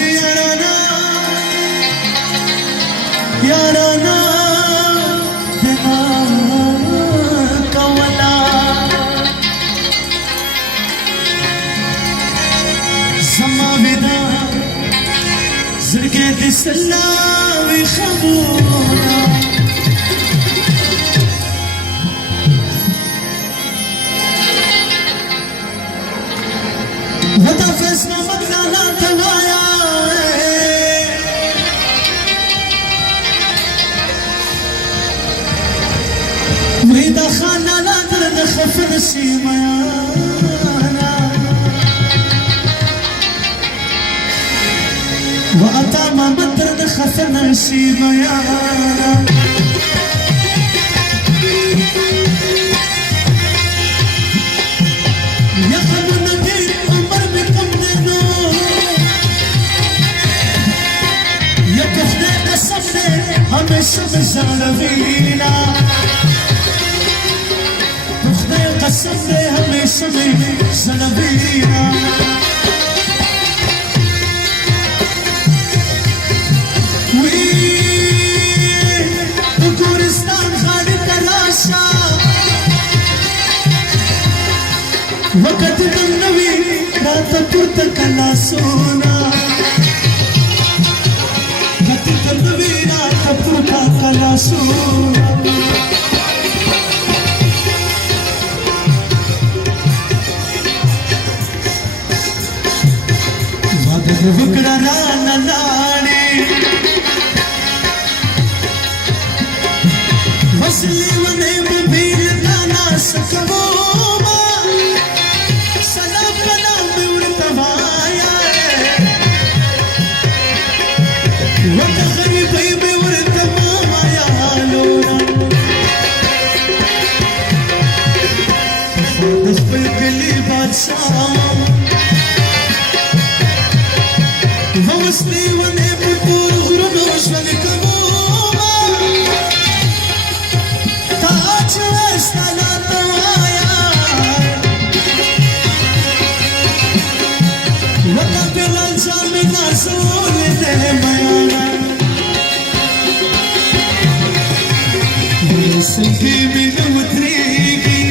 يارانا يارانا دماغ ولا سما بدا زرقت السلاوي خمونا ودا فزنا مدلنا تلايا وإذا خانا لا نخف نسيمانا وأطعم مدر نخف نسيمانا يا خلو نبي عمر بكم دينو يا بخنا قسمنا همشة بزالفينا قسمنا همشة بزالفينا وكورستان خالد تلاشا وقت النبي رات پورت کلا سونا وقت النبي رات پورت کلا سونا وقت وکړه رانا لاړې وصلي ونه مبيل رانا سکو وصلي ونه بطور غربش ولكموما تاج وستنا توايا وقبل الجامع نزول دميانا ويسكي من وتريقي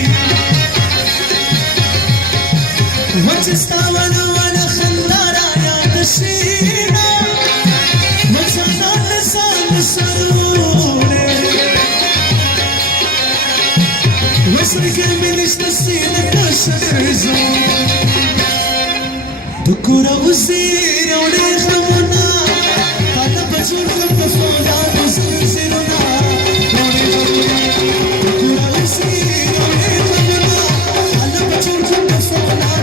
وتستاول ولا خلارا يا تشينا وجهنا لسان سروري وسرق من اشتسينا كشرزو دكورا وزير وليخ منا قال بجور خلف فولا وزيرنا دكورا وزير وليخ منا قال بجور خلف فولا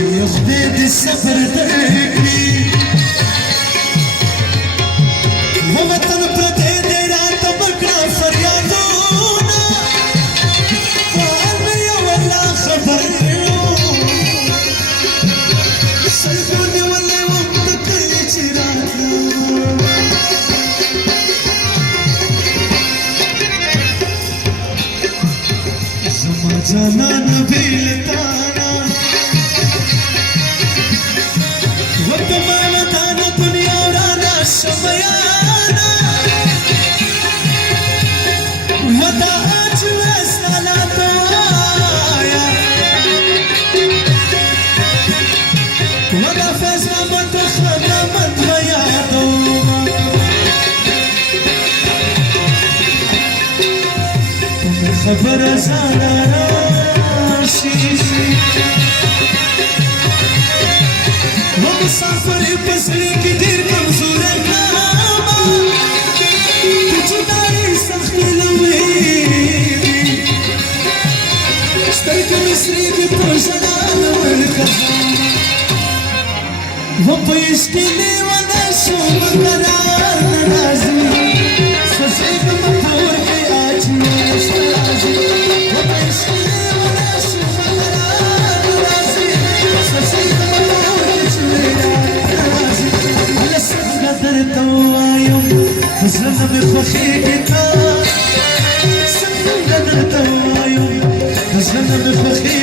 يخدد السفر تركني ووطن برده ديران تبكنا فريادونا وعلمي ولا خبر سيبوني ولا وقتك يجرانا زما جانا نبيلتانا شميانا وداعت وسنا طوايا ودا فزنا متخنا متغيا دوما خبر زانا راشي سفر بسري كتير كمزورة كاما تجداري سخي لويني اشترك مصري بطوشنا والكفاما هو يشكيني وانا شو قرار نازي سوسيك مطور كي اجي اشترازي هو يشكيني وانا شو قرار نازي سوسيك مطور كي اشترازي على سبقة درتوايم زلنا بخخيك تا سبقة درتوايم زلنا بخخيك